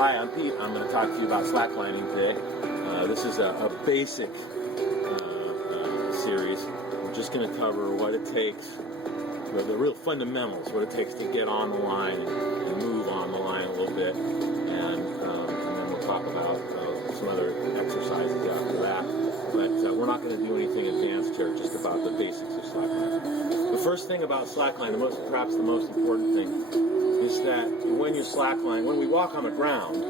Hi, I'm Pete. I'm going to talk to you about slacklining today. This is a basic series. We're just going to cover what it takes, the real fundamentals, what it takes to get on the line and move on the line a little bit, and then we'll talk about some other exercises after that. But we're not going to do anything advanced here, just about the basics of slacklining. The first thing about slackline, perhaps the most important thing, is that when you slackline, when we walk on the ground,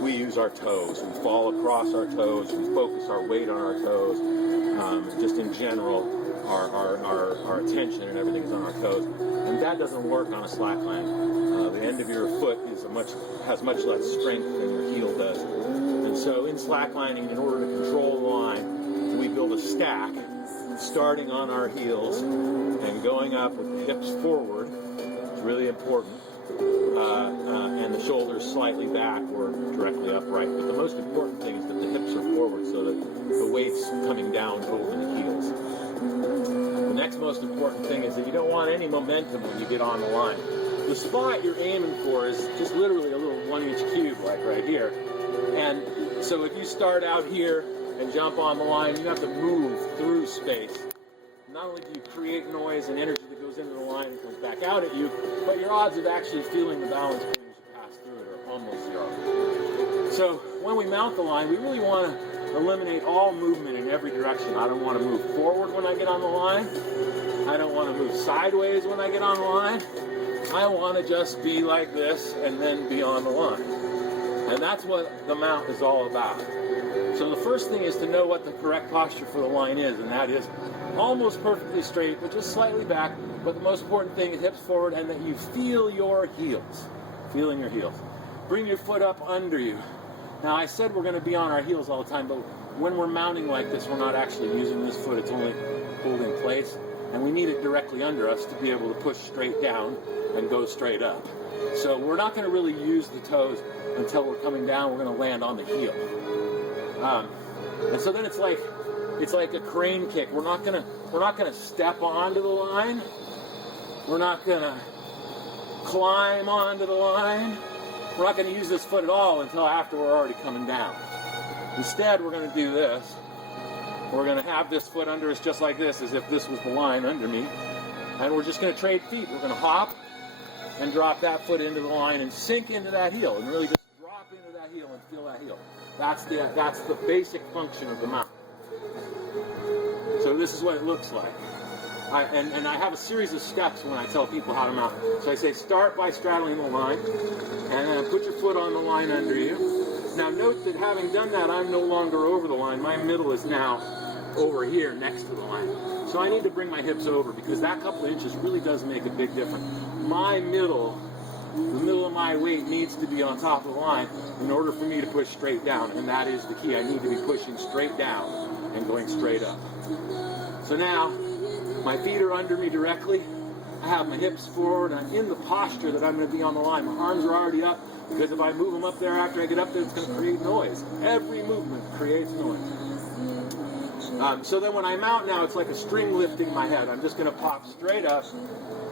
we use our toes. We fall across our toes. We focus our weight on our toes. Just in general, our attention and everything is on our toes. And that doesn't work on a slackline. The end of your foot has much less strength than your heel does. And so in slacklining, in order to control the line, we build a stack, starting on our heels and going up with the hips forward. It's really important. And the shoulders slightly back or directly upright. But the most important thing is that the hips are forward so that the weight's coming down over the heels. The next most important thing is that you don't want any momentum when you get on the line. The spot you're aiming for is just literally a little 1-inch cube like right here. And so if you start out here and jump on the line, you have to move through space. Not only do you create noise and energy that goes into the line and comes back out at you, but your odds of actually feeling the balance point as you pass through it are almost zero. So when we mount the line, we really want to eliminate all movement in every direction. I don't want to move forward when I get on the line. I don't want to move sideways when I get on the line. I want to just be like this and then be on the line. And that's what the mount is all about. So the first thing is to know what the correct posture for the line is, and that is almost perfectly straight, but just slightly back. But the most important thing is hips forward and that you feel your heels. Feeling your heels. Bring your foot up under you. Now I said we're going to be on our heels all the time, but when we're mounting like this, we're not actually using this foot. It's only pulled in place. And we need it directly under us to be able to push straight down and go straight up. So we're not going to really use the toes until we're coming down. We're going to land on the heel. And so then it's like a crane kick. We're not gonna step onto the line. We're not gonna climb onto the line. We're not gonna use this foot at all until after we're already coming down. Instead, we're gonna do this. We're gonna have this foot under us just like this, as if this was the line under me. And we're just gonna trade feet. We're gonna hop and drop that foot into the line and sink into that heel and really just drop into that heel and feel that heel. That's the basic function of the mount. So this is what it looks like. And I have a series of steps when I tell people how to mount. So I say start by straddling the line, and then put your foot on the line under you. Now note that having done that, I'm no longer over the line. My middle is now over here next to the line. So I need to bring my hips over because that couple of inches really does make a big difference. The middle of my weight needs to be on top of the line in order for me to push straight down, and that is the key. I need to be pushing straight down and going straight up. So now, my feet are under me directly. I have my hips forward. I'm in the posture that I'm going to be on the line. My arms are already up because if I move them up there after I get up there, it's going to create noise. Every movement creates noise. So then when I mount now, it's like a string lifting my head. I'm just going to pop straight up.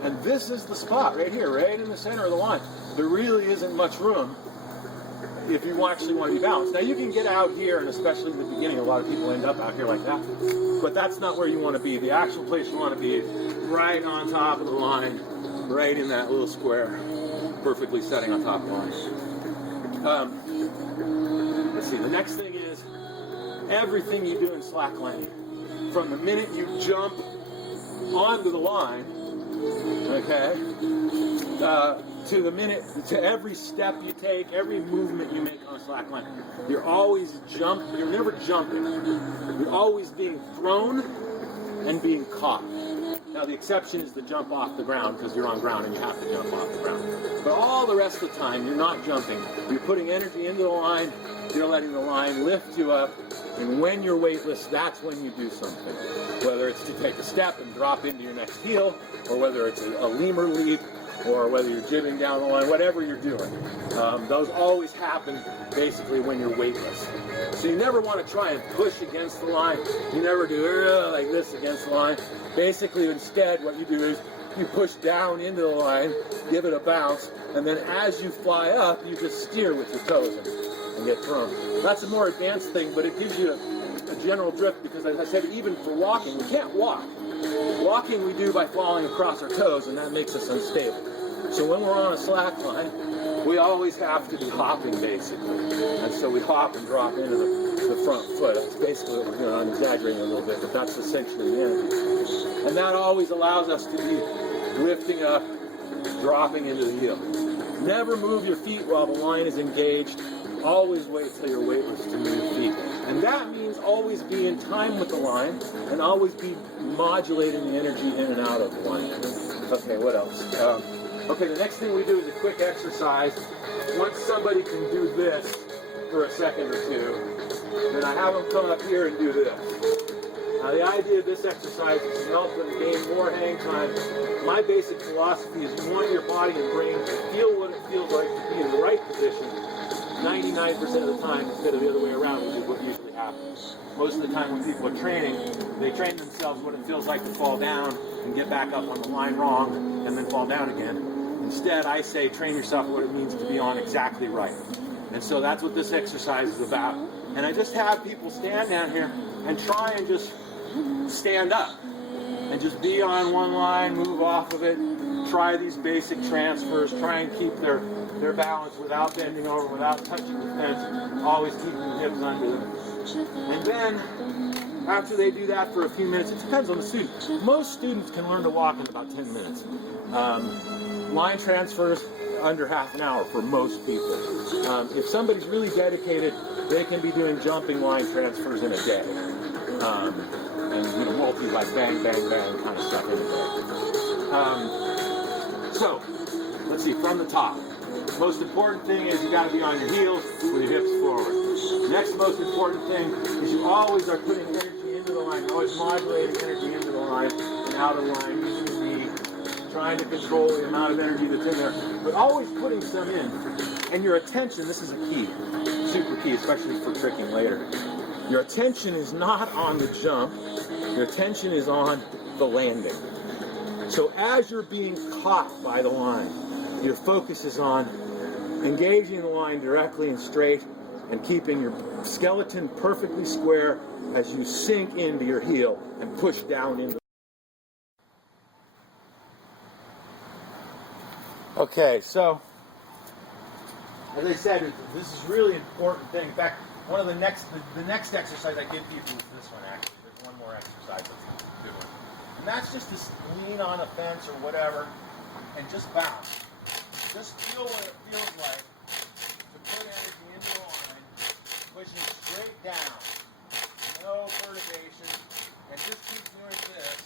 And this is the spot right here, right in the center of the line. There really isn't much room if you actually want to be balanced. Now you can get out here, and especially in the beginning, a lot of people end up out here like that. But that's not where you want to be. The actual place you want to be is right on top of the line, right in that little square, perfectly setting on top of the line. Let's see, the next thing is everything you do in slacklining. From the minute you jump onto the line, okay, to every step you take, every movement you make on a slackline, you're always you're never jumping. You're always being thrown and being caught. Now the exception is the jump off the ground because you're on ground and you have to jump off the ground. But all the rest of the time, you're not jumping. You're putting energy into the line, you're letting the line lift you up, and when you're weightless, that's when you do something. Whether it's to take a step and drop into your next heel, or whether it's a lemur leap, or whether you're jibbing down the line, whatever you're doing. Those always happen basically when you're weightless. So you never want to try and push against the line. You never do like this against the line. Basically, instead, what you do is you push down into the line, give it a bounce, and then as you fly up, you just steer with your toes and get thrown. That's a more advanced thing, but it gives you a general drift because, as I said, even for walking, we can't walk. Walking we do by falling across our toes, and that makes us unstable. So when we're on a slack line, we always have to be hopping, basically. And so we hop and drop into the front foot. That's basically what we're doing. I'm exaggerating a little bit, but that's essentially the energy. And that always allows us to be lifting up, dropping into the heel. Never move your feet while the line is engaged. Always wait till you're weightless to move your feet. And that means always be in time with the line and always be modulating the energy in and out of the line. Okay, what else? Okay, the next thing we do is a quick exercise. Once somebody can do this for a second or two, then I have them come up here and do this. Now the idea of this exercise is to help them gain more hang time. My basic philosophy is you want your body and brain to feel what it feels like to be in the right position 99% of the time instead of the other way around, which is what usually happens. Most of the time when people are training, they train themselves what it feels like to fall down and get back up on the line wrong and then fall down again. Instead, I say train yourself what it means to be on exactly right. And so that's what this exercise is about. And I just have people stand down here and try and just stand up and just be on one line, move off of it, try these basic transfers, try and keep their balance without bending over, without touching the fence, always keeping the hips under them. And then, after they do that for a few minutes, it depends on the student. Most students can learn to walk in about 10 minutes. Line transfers, under half an hour for most people. If somebody's really dedicated, they can be doing jumping line transfers in a day. And multi like bang, bang, bang kind of stuff in a day. So, let's see, from the top. Most important thing is you got to be on your heels with your hips forward. Next most important thing is you always are putting energy into the line, always modulating energy into the line and out of the line, using your knee, trying to control the amount of energy that's in there, but always putting some in. And your attention, this is a key, super key, especially for tricking later. Your attention is not on the jump, your attention is on the landing. So as you're being caught by the line, your focus is on engaging the line directly and straight and keeping your skeleton perfectly square as you sink into your heel and push down into. Okay, so as I said, this is really important thing. In fact, one of the next exercise I give people is this one actually. There's one more exercise that's a good one. And that's just to lean on a fence or whatever and just bounce. Just feel what it feels like to put energy into the line, pushing straight down, no perturbation, and just keep doing this.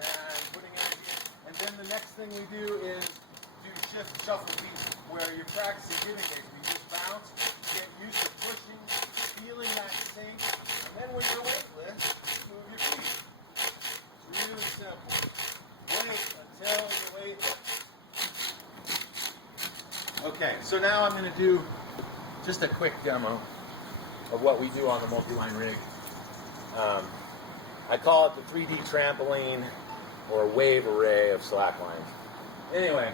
And putting energy in. And then the next thing we do is do shift shuffle feet, where you're practicing giving it. You just bounce, get used to pushing, feeling that sink, and then when you're weightless, move your feet. It's really simple. Wait until you're weightless. Okay, so now I'm going to do just a quick demo of what we do on the multi-line rig. I call it the 3D trampoline or wave array of slack lines. Anyway.